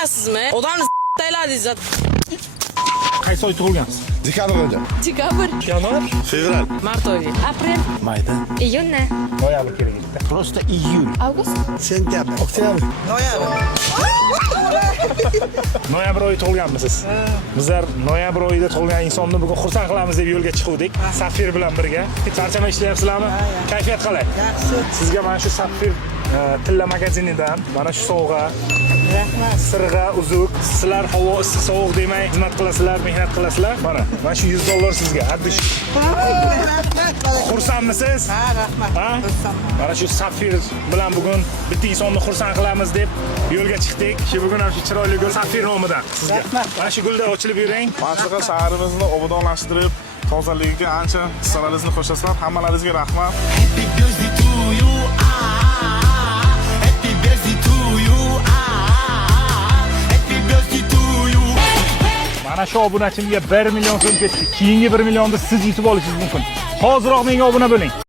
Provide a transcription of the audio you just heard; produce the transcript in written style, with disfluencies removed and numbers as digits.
Bilasizmi? Odamni tayladingiz. Qaysi oy tug'ilgansiz? Dekabrda. Dekabr, Yanvar, Fevral. Mart oyi. aprel, Mayda. iyunna, noyabr kerak edi. Просто июль. avgust. Sentyabr. Oktyabr. Noyabr oyi tug'ilganmisiz? Bizlar noyabr oyida tug'ilgan insonni bugun xursand qilamiz deb yo'lga chiqdik. Safir bilan birga. Charchamay ishlayapsizlarmi? Kayfiyat qalay? Yaxshi. Sizga mana shu Safir tilla magazinidan mana shu sovg'a, Rahmat. sirg'a, uzuk. Sizlar havo issiq sovuq demay xizmat qilasizlar, mehnat qilasizlar. Mana shu $100 sizga. Addish. Rahmat. Xursandmisiz? Ha, rahmat. Ha? Mana shu Safir bilan bugun bitta insonni xursand qilamiz deb yo'lga chiqdik. Shu bugun ham shu chiroyli gul Safir nomidan sizga. Mana shu gulda ochilib yuring. Mantiqa shaharimizni obodonlashtirib, tozaligiga ancha hissalaringizni qo'shasizlar. Hammalaringizga rahmat. Happy birthday to you, happy birthday to you, happy birthday to you. Mana shu obunachimga 1 million so'm ketdi. Keyingi 1 millionni siz yutib olishingiz mumkin. Hoziroq menga obuna bo'ling.